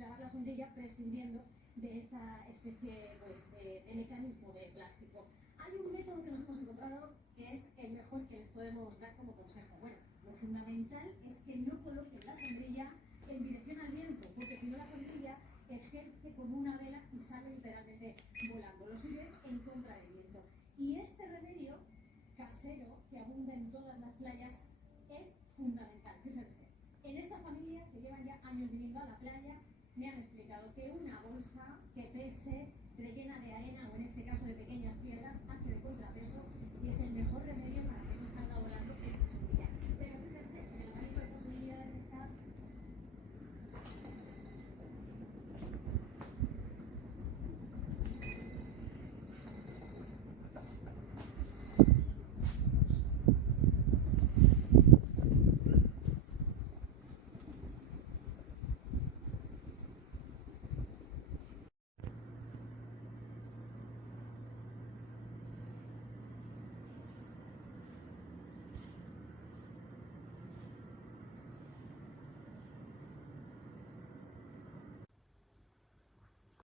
clavar la sombrilla prescindiendo de esta especie pues, de mecanismo de plástico. Hay un método que nos hemos encontrado que es el mejor que les podemos dar como consejo. Bueno, lo fundamental es que no coloquen la sombrilla en dirección al viento, porque si no la sombrilla ejerce como una vela y sale literalmente volando. Lo suyo es en contra del viento. Y este remedio casero que abunda en todas las playas es fundamental. Fíjense, en esta familia que llevan ya años viniendo a la playa, me han explicado que una bolsa que pese, rellena de arena o en este caso de pequeñas piedras, hace de contrapeso y es el mejor remedio para